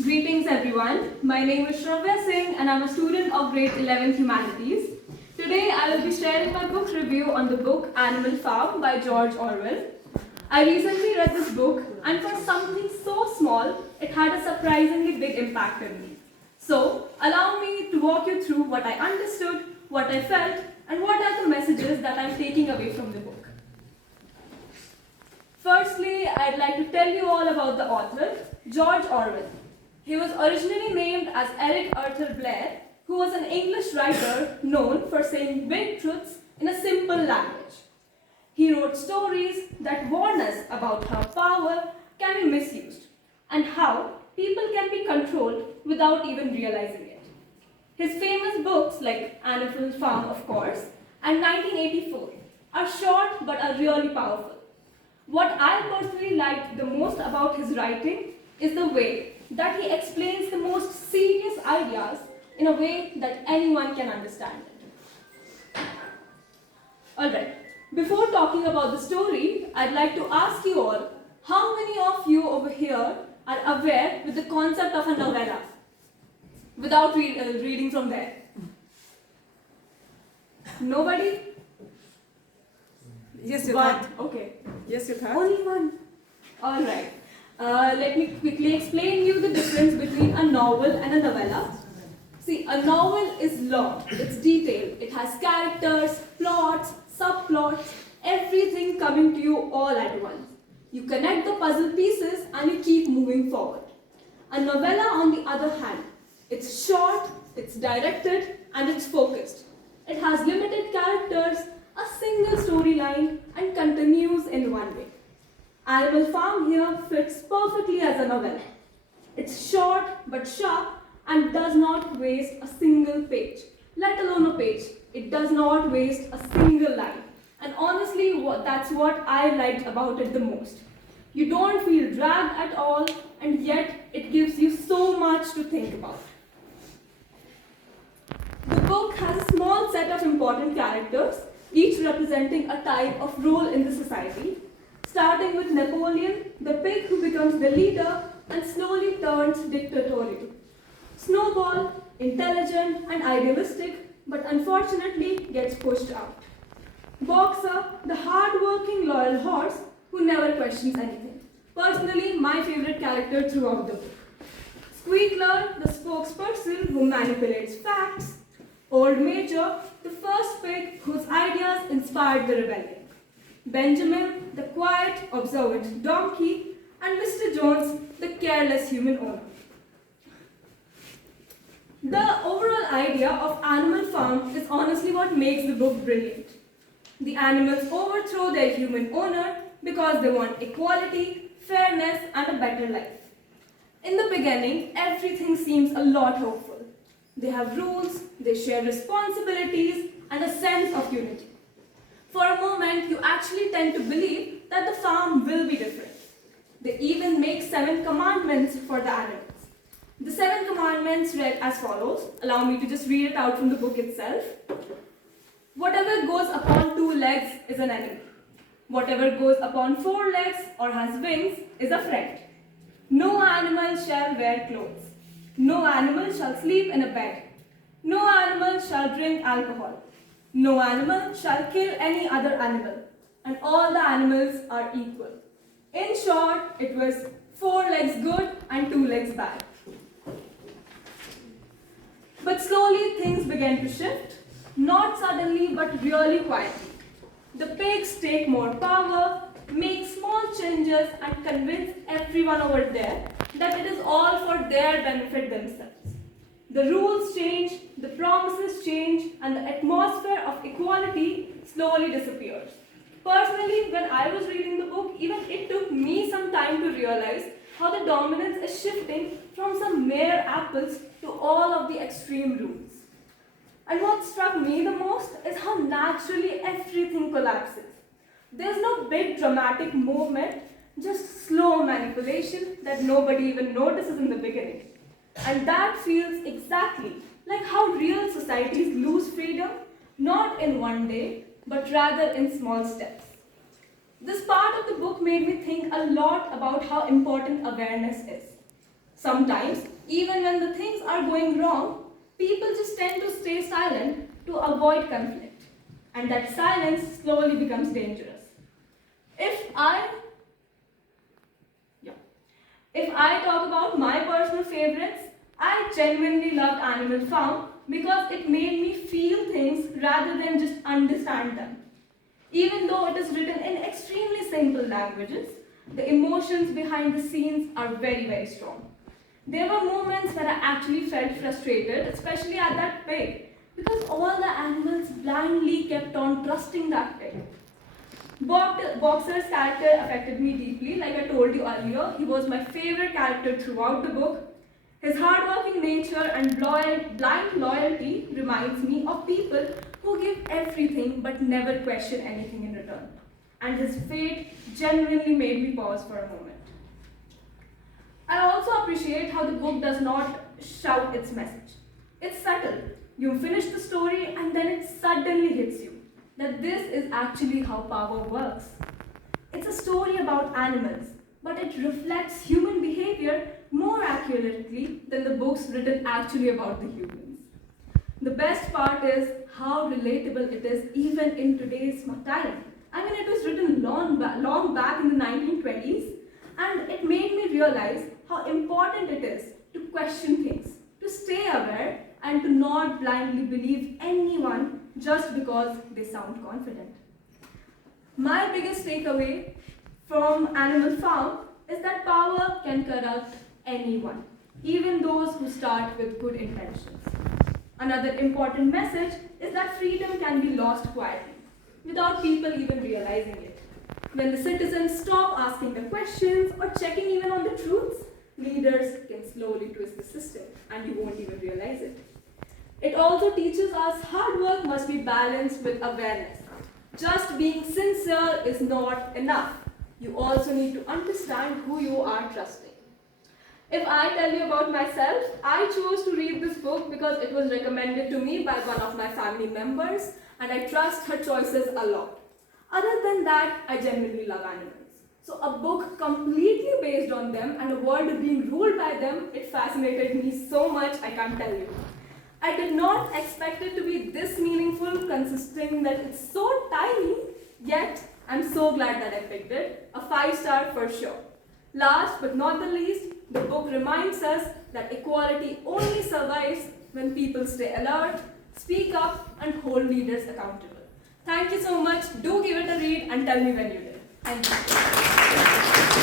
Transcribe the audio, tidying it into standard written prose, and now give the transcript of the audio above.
Greetings everyone. My name is Shravya Singh and I'm a student of grade 11 Humanities. Today I will be sharing my book review on the book Animal Farm by George Orwell. I recently read this book and for something so small, it had a surprisingly big impact on me. So, allow me to walk you through what I understood, what I felt, and what are the messages that I'm taking away from the book. Firstly, I'd like to tell you all about the author, George Orwell. He was originally named as Eric Arthur Blair, who was an English writer known for saying big truths in a simple language. He wrote stories that warn us about how power can be misused and how people can be controlled without even realizing it. His famous books like Animal Farm, of course, and 1984 are short but are really powerful. What I personally liked the most about his writing is the way that he explains the most serious ideas in a way that anyone can understand it. Alright, before talking about the story, I'd like to ask you all, how many of you over here are aware with the concept of a novella? Without reading from there. Nobody? Yes, you One. thought. Okay. Yes, you thought. Only one. Alright. Let me quickly explain you the difference between a novel and a novella. See, a novel is long, it's detailed, it has characters, plots, subplots, everything coming to you all at once. You connect the puzzle pieces and you keep moving forward. A novella, on the other hand, it's short, it's directed, and it's focused. It has limited characters, a single storyline, and continues in one way. Animal Farm here fits perfectly as a novella. It's short but sharp and does not waste a single page, let alone a page. It does not waste a single line. And honestly, that's what I liked about it the most. You don't feel dragged at all, and yet it gives you so much to think about. The book has a small set of important characters, each representing a type of role in the society. Starting with Napoleon, the pig who becomes the leader and slowly turns dictatorial. Snowball, intelligent and idealistic, but unfortunately gets pushed out. Boxer, the hard-working loyal horse who never questions anything. Personally, my favorite character throughout the book. Squeakler, the spokesperson who manipulates facts. Old Major, the first pig whose ideas inspired the rebellion. Benjamin, the quiet, observant donkey, and Mr. Jones, the careless human owner. The overall idea of Animal Farm is honestly what makes the book brilliant. The animals overthrow their human owner because they want equality, fairness, and a better life. In the beginning, everything seems a lot hopeful. They have rules, they share responsibilities, and a sense of unity. For a moment, you actually tend to believe that the farm will be different. They even make 7 commandments for the animals. The 7 commandments read as follows. Allow me to just read it out from the book itself. Whatever goes upon 2 legs is an enemy. Whatever goes upon 4 legs or has wings is a friend. No animal shall wear clothes. No animal shall sleep in a bed. No animal shall drink alcohol. No animal shall kill any other animal, and all the animals are equal. In short, it was 4 legs good and 2 legs bad. But slowly things began to shift, not suddenly but really quietly. The pigs take more power, make small changes, and convince everyone over there that it is all for their benefit themselves. The rules change, the promises change, and the atmosphere of equality slowly disappears. Personally, when I was reading the book, even it took me some time to realize how the dominance is shifting from some mere apples to all of the extreme rules. And what struck me the most is how naturally everything collapses. There's no big dramatic movement, just slow manipulation that nobody even notices in the beginning. And that feels exactly like how real societies lose freedom, not in one day, but rather in small steps. This part of the book made me think a lot about how important awareness is. Sometimes, even when the things are going wrong, people just tend to stay silent to avoid conflict. And that silence slowly becomes dangerous. If I yeah. If I talk about my personal favorites, I genuinely loved Animal Farm because it made me feel things rather than just understand them. Even though it is written in extremely simple languages, the emotions behind the scenes are very, very strong. There were moments where I actually felt frustrated, especially at that pig, because all the animals blindly kept on trusting that pig. Boxer's character affected me deeply. Like I told you earlier, he was my favorite character throughout the book. His hardworking nature and blind loyalty reminds me of people who give everything but never question anything in return. And his fate genuinely made me pause for a moment. I also appreciate how the book does not shout its message. It's subtle. You finish the story and then it suddenly hits you that this is actually how power works. It's a story about animals, but it reflects human behavior more accurately than the books written actually about the humans. The best part is how relatable it is even in today's time. I mean, it was written long back in the 1920s, and it made me realize how important it is to question things, to stay aware, and to not blindly believe anyone just because they sound confident. My biggest takeaway from Animal Farm is that power can corrupt anyone, even those who start with good intentions. Another important message is that freedom can be lost quietly, without people even realizing it. When the citizens stop asking the questions or checking even on the truths, leaders can slowly twist the system and you won't even realize it. It also teaches us hard work must be balanced with awareness. Just being sincere is not enough. You also need to understand who you are trusting. If I tell you about myself, I chose to read this book because it was recommended to me by one of my family members and I trust her choices a lot. Other than that, I genuinely love animals. So a book completely based on them and a world being ruled by them, it fascinated me so much I can't tell you. I did not expect it to be this meaningful, consisting that it's so tiny, yet I'm so glad that I picked it. A 5-star for sure. Last but not the least, the book reminds us that equality only survives when people stay alert, speak up, and hold leaders accountable. Thank you so much. Do give it a read and tell me when you did. Thank you.